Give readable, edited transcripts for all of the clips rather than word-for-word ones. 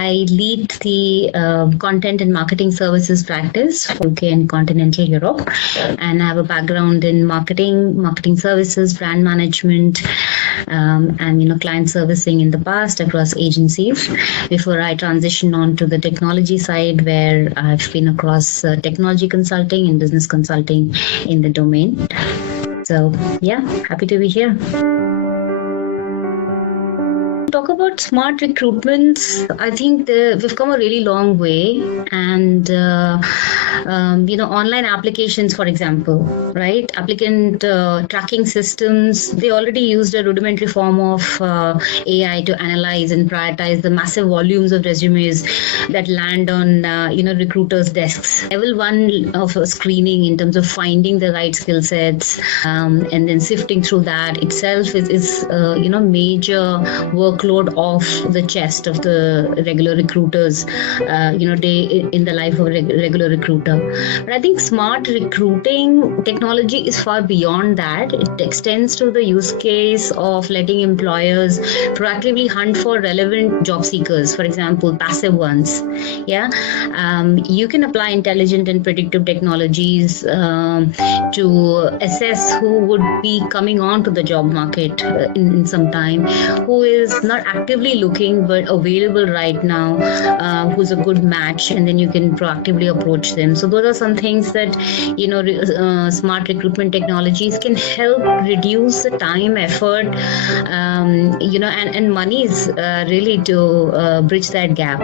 I lead the content and marketing services practice for UK and continental Europe, and I have a background in marketing services, brand management, and client servicing in the past across agencies. Before I transition on to the technology side, where I've been across technology consulting and business consulting in the domain. So yeah, happy to be here. Talk about smart recruitment. I think we've come a really long way, and online applications, for example, right? Applicant tracking systems, they already used a rudimentary form of AI to analyze and prioritize the massive volumes of resumes that land on recruiters' desks. Level 1 of screening in terms of finding the right skill sets and then sifting through that itself is major workload off the chest of the regular recruiters, day in the life of a regular recruiter. But I think smart recruiting technology is far beyond that. It extends to the use case of letting employers proactively hunt for relevant job seekers, for example, passive ones. Yeah, you can apply intelligent and predictive technologies to assess who would be coming on to the job market in some time, who is not actively looking but available right now, who's a good match, and then you can proactively approach them. So those are some things that smart recruitment technologies can help reduce the time, effort, and monies really to bridge that gap.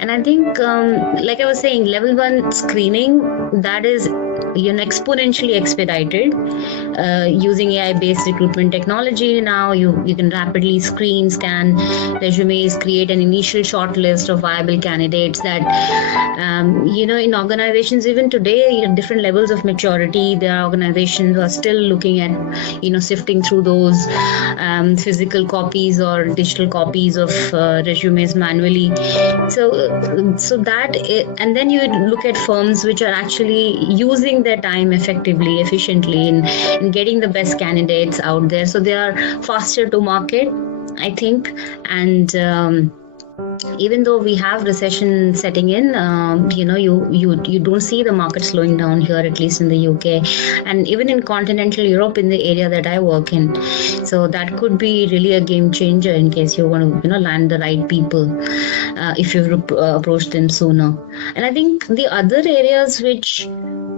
And I think, like I was saying, level 1 screening, that is exponentially expedited using AI-based recruitment technology. Now you can rapidly screen, scan resumes, create an initial short list of viable candidates that in organizations even today, different levels of maturity, there are organizations who are still looking at sifting through those physical copies or digital copies of resumes manually. So that and then you look at firms which are actually using their time effectively, efficiently in getting the best candidates out there. So they are faster to market, I think. And even though we have recession setting in, you don't see the market slowing down here, at least in the UK, and even in continental Europe, in the area that I work in. So that could be really a game changer in case you want to land the right people if you approach them sooner. And I think the other areas which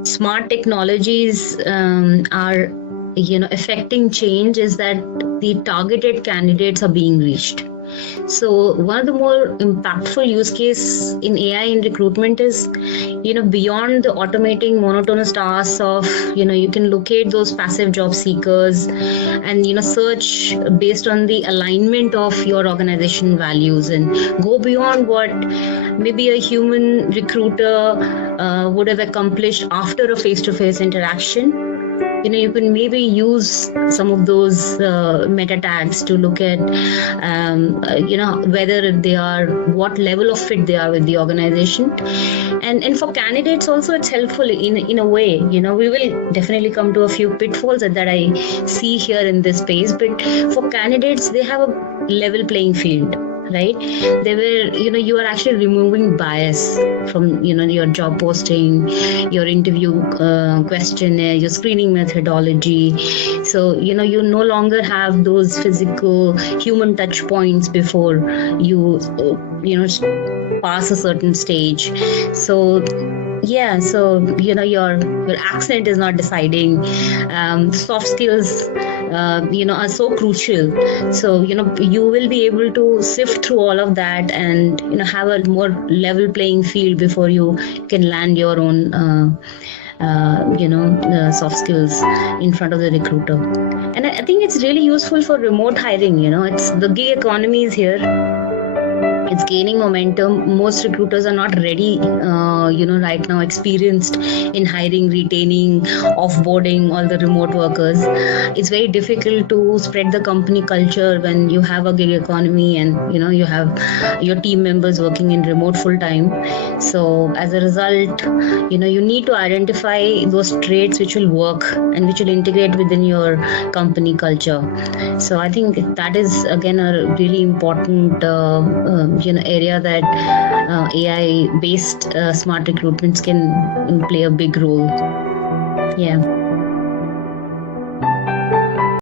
smart technologies are affecting change is that the targeted candidates are being reached. So one of the more impactful use case in AI in recruitment is, beyond the automating monotonous tasks of, you can locate those passive job seekers and, search based on the alignment of your organization values and go beyond what maybe a human recruiter would have accomplished after a face-to-face interaction. You can maybe use some of those meta tags to look at, whether they are, what level of fit they are with the organization. And for candidates also, it's helpful in a way. We will definitely come to a few pitfalls that I see here in this space. But for candidates, they have a level playing field. Right? They were, you are actually removing bias from, your job posting, your interview questionnaire, your screening methodology. So, you no longer have those physical human touch points before you, pass a certain stage. So, yeah, so, your accent is not deciding. Soft skills, are so crucial. So, you will be able to sift through all of that and, have a more level playing field before you can land your own, soft skills in front of the recruiter. And I think it's really useful for remote hiring. It's the gig economy is here. It's gaining momentum. Most recruiters are not ready, right now, experienced in hiring, retaining, offboarding all the remote workers. It's very difficult to spread the company culture when you have a gig economy and, you have your team members working in remote full time. So as a result, you need to identify those traits which will work and which will integrate within your company culture. So I think that is, again, a really important, area that AI based smart recruitments can play a big role. Yeah.